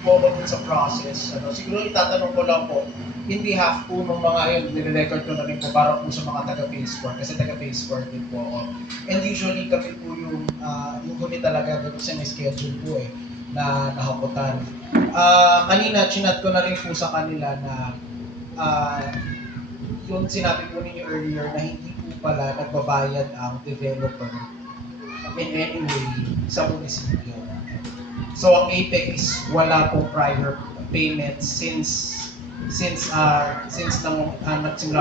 po ako dun sa process. Siguro itatanong ko lang po, in behalf po ng mga yun, nire-record ko na rin po para po sa mga taga-Facebook, kasi taga-Facebook din po ako. And usually kami po yung huli talaga doon kasi may schedule po na nahakutan. Kanina, chinat ko na rin po sa kanila na uh, yung sinabi po ninyo earlier na hindi po pala nagbabayad ang developer in any way sa munisipyo. So ang Apex wala pong prior payment since nagsimula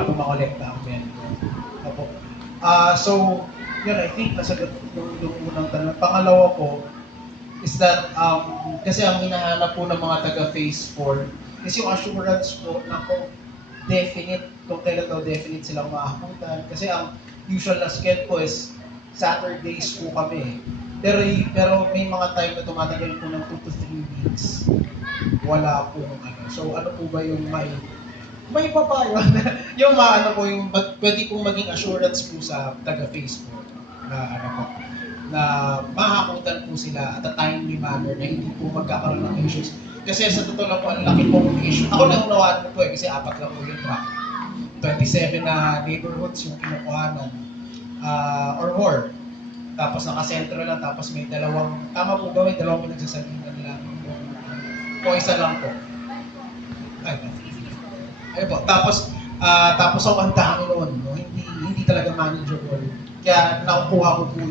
po makolekta ang vendor. Opo. So yun, I think nasagot yung unang tanong. Pangalawa po is that kasi ang hinahanap po ng mga taga Phase 4 is yung assurance po na kung kailan daw definite silang maahakutan. Kasi ang usual na schedule po is Saturdays po kami. Pero may mga time na tumatagal po ng 2 to 3 weeks. Wala po ng ano. So ano po ba yung may papayo yung maano po yung pwede pong maging assurance po sa taga Facebook na ano po na mahakutan po sila at a timely manner na hindi po magkakaroon ng issues. Kasi sa totoo lang po, ang laki pong issue. Ako na unawaan ko po kasi 4 lang po yung truck. 27 na neighborhoods yung kinukuhanan or more. Tapos nakasentro lang, tapos may dalawang, tama po ba, may dalawang pinagsasabihan lang. O isa lang po. Ay po. Tapos ang dami noon, no? Hindi talaga manageable. Kaya nakukuha ko po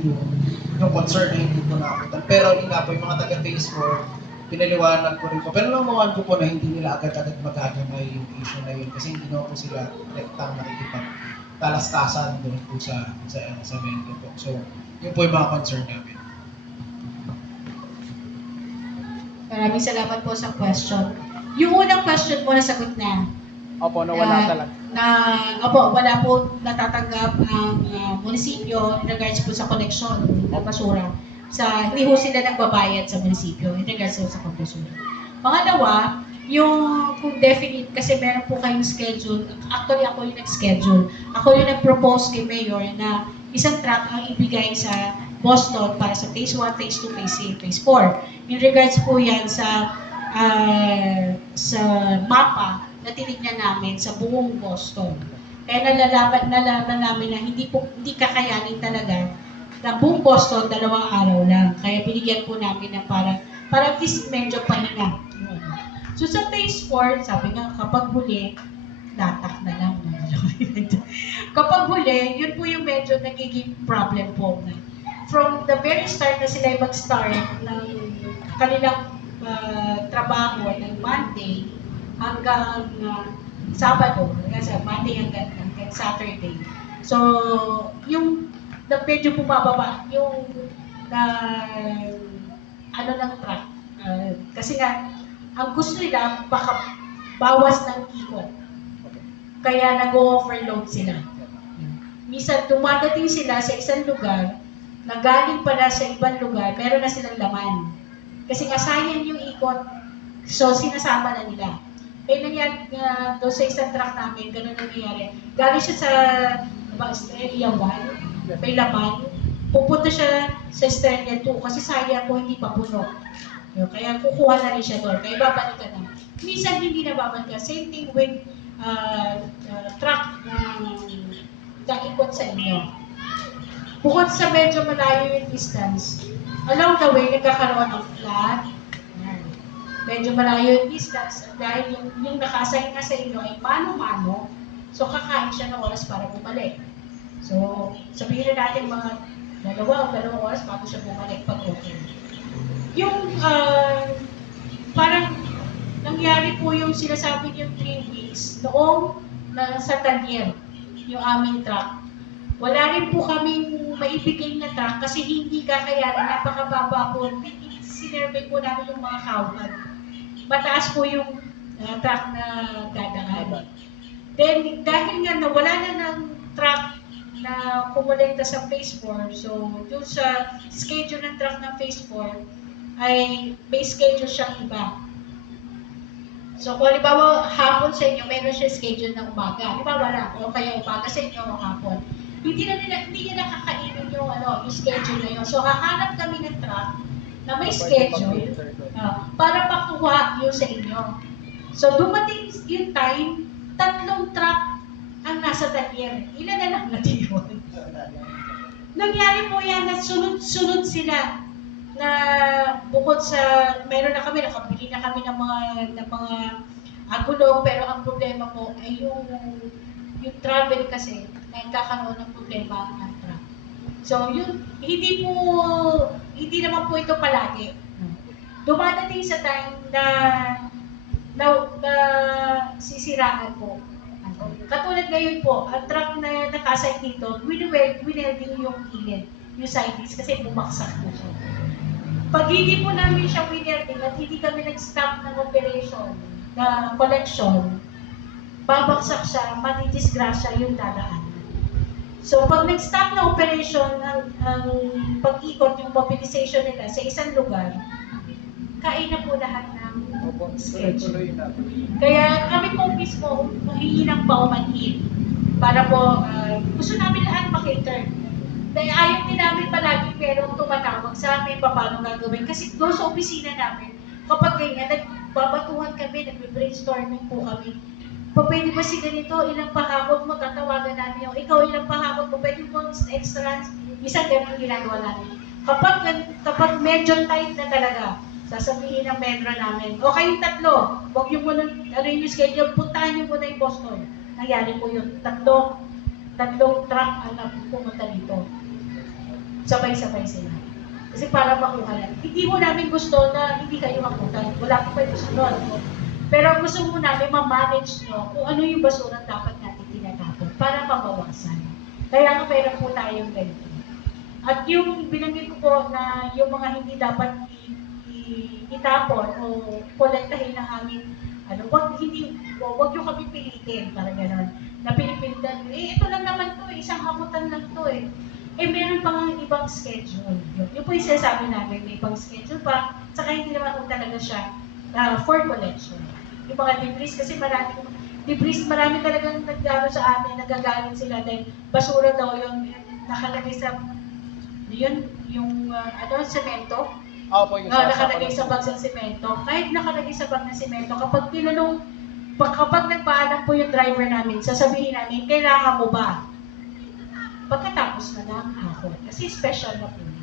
yung concern na hindi ko nakakutan. Pero yun nga po, yung mga taga-Phase 4, pinaliwanag ko rin po. Pero naman ko po na hindi nila agad-agad magagamay yung issue na yun kasi hindi naman po sila rektang nakikipag-talastasan doon po sa vendor po. So, yun po yung mga concern namin. Maraming salamat po sa question. Yung unang question mo nasagot na. Opo, nawala talaga. Wala po natatanggap ang munisipyo in regards po sa koleksyon ng basura. Hindi ho sila nagbabayad sa munisipyo in regards po sa basura. Pangalawa, yung kung definite, kasi meron po kayong schedule, actually ako yung nag-schedule. Ako yung nag-propose kay Mayor na isang truck ang ibigay sa Boston para sa Phase 1, Phase 2, Phase 3, Phase 4. In regards po yan sa mapa na tinignan namin sa buong Boston. Kaya nalaman namin na hindi kakayanin talaga na buong Boston 2 araw lang. Kaya binigyan po namin na para at least medyo pahinga. So sa Phase 4, sabi nga kapag huli, latak na lang. Kapag huli, yun po yung medyo nagiging problem po. From the very start na sila mag-start ng kanilang trabaho ng Monday hanggang Sabado, hanggang Monday hanggang Saturday. So, yung medyo bumababa yung ano ng truck. Kasi nga, ang gusto nila, baka bawas ng ikot. Kaya nag-overload sila. Minsan, dumadating sila sa isang lugar, na galing pala sa ibang lugar, meron na silang laman. Kasi nga sayang yung ikot, so sinasama na nila. Kaya nangyari doon sa isang truck namin, ganun nangyayari. Galing siya sa Estrella 1, may laman, pupunta siya sa Estrella 2 kasi sayang ko hindi pa puno. Kaya kukuha na rin siya doon, kaya babalikan na. Minsan hindi na babalikan. Same thing with truck na ikot sa inyo. Bukod sa medyo malayo yung distance, along the way, nagkakaroon ng flood. Medyo malayo yung distance dahil yung naka-assign na sa inyo ay mano-mano, so kakain siya ng oras para bumalik. So, sabihin na natin mga 2 o 2 oras bago siya bumalik pag okay. Yung parang nangyari po yung sinasabi yung 3 weeks noong sa Tanier, yung aming truck. Wala rin po kaming maibigay na truck kasi hindi kakayanin, napakababa po. Sinervey po namin yung mga kawad. Mataas po yung truck na dadaan. Then, dahil nga wala na ng truck na kumulekta sa Phase 4, so yung sa schedule ng truck ng Phase 4, ay may schedule siyang iba. So, kung halimbawa hapon sa inyo, mayroon siya schedule ng umaga. Halimbawa lang, o kaya umaga sa inyo o hapon. Hindi niya nakakainin yung schedule na yun. So, hahanap kami ng truck na may Pwede schedule mag-filter doon. para makuha yung sa inyo. So dumating yung time, 3 truck ang nasa talyer. Ilan na lang natiyon? Nangyari po yan na sunod-sunod sila na bukod sa meron na kami, nakabili na kami ng mga gulong, pero ang problema po ay yung travel kasi nagkakaroon ng problema ang truck. So yun, hindi naman po ito palagi. Dumadating sa time na sisiraan po. Katulad ngayon po, ang truck na nakasay dito, winelding yung gilid, yung side disc kasi bumaksak po siya. Pag hindi po namin siya winelding at hindi kami nag-stop ng operation, na collection, babaksak siya, matidisgrasya yung dadaan. So pag nag-stop na operation, ang pag-ikot, yung mobilization nila sa isang lugar, kain na po lahat ng Opo, schedule. tuloy-tuloy na. Kaya kami po mismo humingi ng paumanhin para po gusto namin lahat makater. Dahil ayaw din namin palagi pero tumatawag sa amin paano gagawin. Kasi doon sa opisina namin, kapag ganyan, nagbabatuhan kami, nagbe-brainstorming po kami. Pwede ba si ganito, ilang pahakot mo, tatawagan namin yung ikaw ilang pahakot mo, pwede mo extra, isang ganun ginagawa namin. Kapag medyo tight na talaga, sasabihin ng metro namin, o kayong 3, huwag nyo muna, ano yung schedule, puntahan nyo muna yung Boston. Nangyari po yun, tatlong truck ang pumunta dito. Sabay-sabay sila. Kasi para makuha lang. Hindi mo namin gusto na hindi kayo makutan. Wala po kayo gusto nun. Pero ang gusto mo namin ma-manage nyo kung ano yung basura dapat natin tinatapon para mabawasan. Kaya nga meron po tayong ganito. At yung binanggit ko po na yung mga hindi dapat itapon o kolektahin ng aming wag nyo kami pilitin, parang gano'n. Na pinipilitan, ito lang naman to, isang hamutan lang to meron pang ibang schedule. Yun po yung sinasabi namin, may ibang schedule pa, saka hindi naman po talaga siya for collection. Yung mga debris, kasi marami talagang nagdaro sa amin, nagagalit sila dahil basura daw yung nakalagay sa, yung semento, Opo, yung nakalagay sa bag ng semento. Kahit nakalagay sa bag ng semento, kapag nagpaalam po yung driver namin, sasabihin namin, kailangan mo ba? Pagkatapos na lang ako. Kasi special na po yun.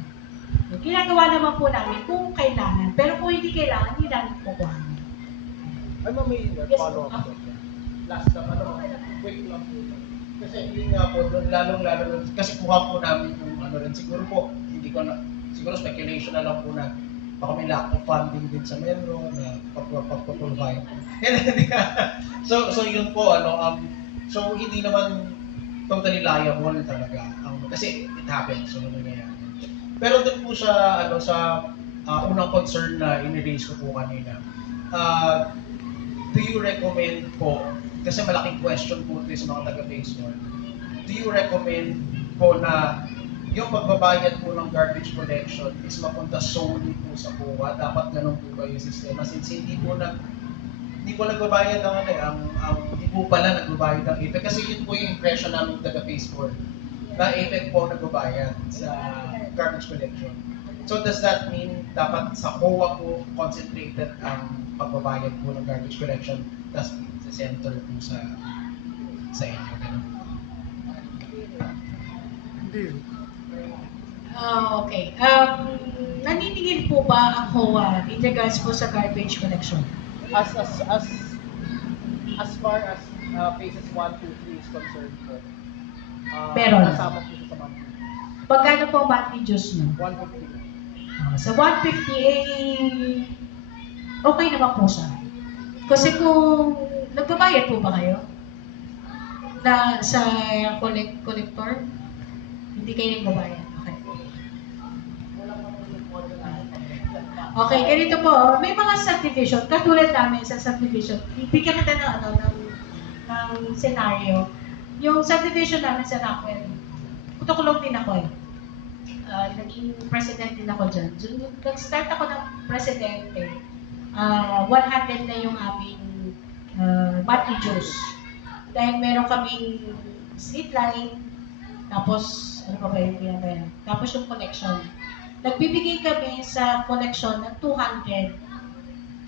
Ginagawa naman po namin kung kailangan. Pero kung hindi kailangan, hindi namin kukuhanin. Ay, ma'am, may Yes, follow-up ah. po. Last na, quick lang po. Kasi yun nga po, lalong-lalo, kasi kuha po namin yung rin, siguro po, siguro speculation na lang po na baka may lack of funding din sa Menro na pagpapulvay. so yun po, so hindi naman totally liable talaga. Kasi it happens, so nangyayari. Pero dun po sa, sa unang concern na in-raise ko po kanina, do you recommend po, kasi malaking question po ito sa mga taga-Phase 1, do you recommend po na yung pagbabayad po ng garbage collection is mapunta solely po sa COA? Dapat ganun po ba yung sistema? Since hindi po nagbabayad hindi po pala nagbabayad ng APEC. Kasi yun po yung impression namin taga-Phase 4, na APEC po nagbabayad sa garbage collection. So does that mean dapat sa COA po concentrated ang pagbabayad po ng garbage collection, tas sa center po sa inyo? Ganun. Okay. Naniningil po ba ang COA in regards po sa garbage collection? As far as phases 1, 2, 3 is concerned po, Meron. kasama po siya sa monthly. Pagkano po ang monthly dues nyo? 150. Sa 150, okay naman po siya. Kasi kung nagbabayad po ba kayo na sa collector, hindi kayo nagbabayad. Okay, ganito po. May mga subdivision, katulad namin sa subdivision, ibigyan kita ng scenario. Yung subdivision namin sa Rockwell, kutukulong din ako naging president din ako dyan. So, nag-start ako ng presidente, 100 na yung aming monthly dues. Dahil meron kaming street line, tapos, ano pa ba yung pinabayan? Tapos yung connection. nagbibigay kami sa koleksyon ng 200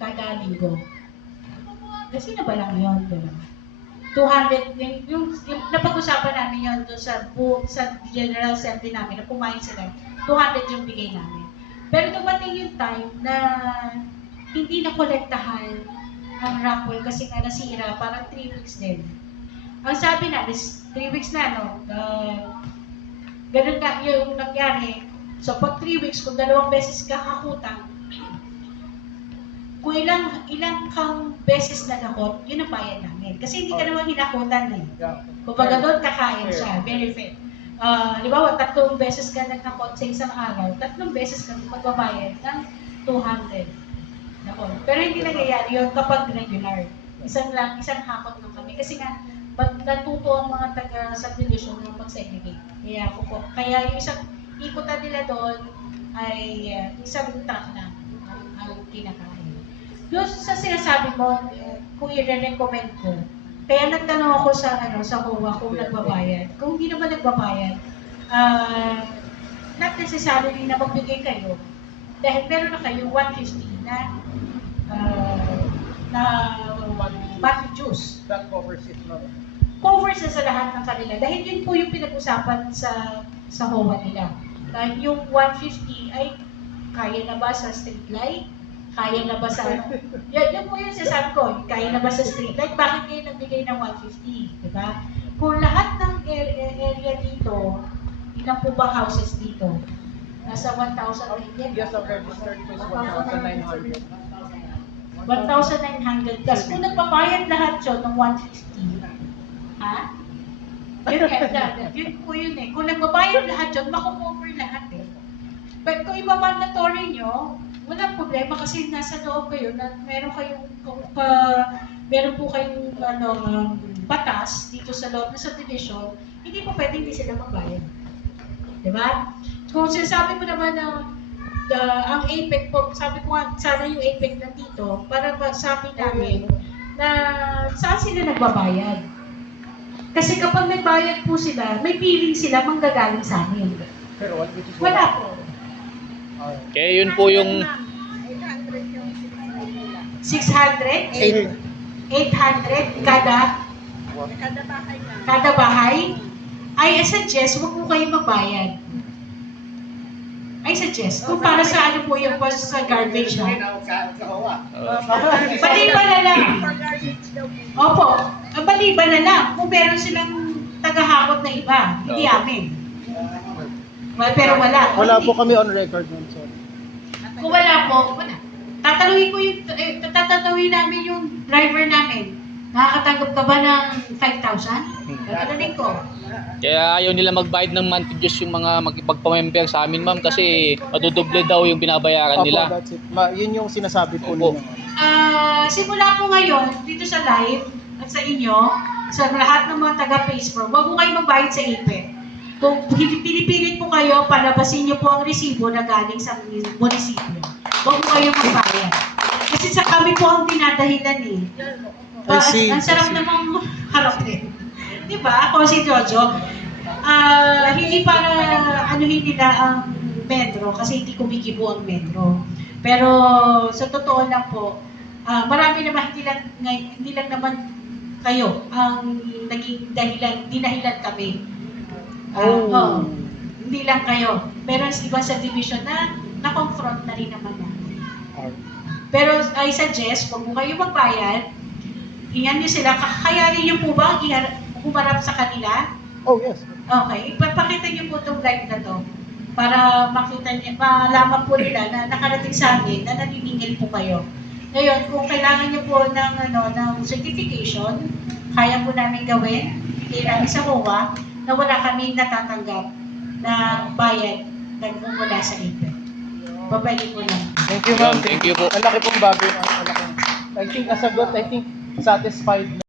kada linggo. Kasi na ba lang yun, diba? 200, yung napag-usapan namin yun doon sa General Assembly namin, na pumayag sila, 200 yung bigay namin. Pero dumating yung time na hindi na kolektahan ang raffle kasi nga nasira, parang 3 weeks din. Ang sabi namin, 3 weeks na, no? Ganun nga yung nangyari. So, pag 3 weeks, kung 2 beses ka kakutang, kung ilang kang beses na nakot, yun ang bayad namin. Kasi hindi ka naman hinakutan eh. Yeah. Kumbaga doon kakain siya, very fair. Halimbawa, 3 beses ka nagkakot sa isang araw, 3 beses ka magbabayad ng 200. Nakot. Pero hindi nangyayari yun kapag regular. Isang hakot lang kami. Kasi nga, natuto ang mga taga-subdivision ng mag-segregate. Kaya yung isang ikutan nila doon ay isang truck na ang kinakain. Doon sa sinasabi mo, kung i-recommend ko, kaya nagtanong ako sa HOA kung nagbabayad. Kung hindi naman nagbabayad, not necessarily na magbigay kayo. Dahil meron na kayong 150 na monthly dues. That covers it, no? Covers na sa lahat ng kanila. Dahil yun po yung pinag-usapan sa HOA nila. Dahil yung 150 ay kaya na ba sa street light? Kaya na ba sa yan po yung sasabi ko, kaya na ba sa street light? Bakit kayo nagbigay ng 150? Diba? Kung lahat ng area dito, ilan po ba houses dito? Nasa 1,000 area? Yes, ang registered is 1,900. 1,900 plus. Kung nagpapayad lahat yun ng 150, ha? Yun po yun eh. Kung nagbabayad lahat yun, makukover lahat eh. But kung iba-mandatory nyo, walang problema kasi nasa loob kayo na meron po kayong batas dito sa loob ng subdivision, hindi po pwedeng hindi sila magbayad. Diba? Kung sinasabi mo naman na ang APEC po, sabi ko nga, sana yung APEC nandito para sabi namin na saan sila nagbabayad. Kasi kapag nagbayad po sila, may feeling sila manggagaling sa amin. Pero what which is Wala po. Kaya yun po yung 600? 800 kada bahay? I suggest, huwag po kayo magbayad. I suggest, kung para sa ano po yung sa garbage ha. Baliban na lang. Opo, baliban na lang. Kung meron silang tagahakot na iba, hindi amin. Well, pero wala. Wala po kami on record nun, sorry. Kung wala po, wala. Tatanungin namin yung driver namin. Nakakatanggap ka ba ng 5,000? Tatanungin ko. kaya ayaw nila magbayad ng monthly dues yung mga magpagpamember sa amin, ma'am, kasi madudoble daw yung binabayaran Opo, nila. that's it. Yun yung sinasabi po Opo. nila. Simula po ngayon, dito sa live at sa inyo, sa lahat ng mga taga-Facebook, huwag po kayo magbayad sa IPE. Kung pinipilit po kayo, palabasin niyo po ang resibo na galing sa munisipyo. Huwag po kayo magbayad. Kasi sa kami po ang dinadahilan eh. I see. Ang sarap namang harapin. Di ba? Ako si Jojo, hindi para anuhin nila ang metro kasi hindi kumikibo ang metro. Pero sa totoo lang po, marami naman hindi lang naman kayo ang naging dinahilan kami. Hindi lang kayo. Pero iba sa division na na-confront na rin naman namin. Pero I suggest, kung kayo magbayad, hingan nyo sila. Kakayanin nyo po ba humarap sa kanila? Oh, yes. Okay. Ipapakita nyo po itong live na to para makita nyo, malaman po nila na nakarating sa amin na naniningil po kayo. Ngayon, kung kailangan nyo po ng certification, kaya po namin gawin, kaya namin sa HOA, na wala kami natatanggap na bayad na mula sa IPE. Babalik po lang. Thank you, ma'am. Thank you po. Ang laki pong bagay. I think nasagot, satisfied na.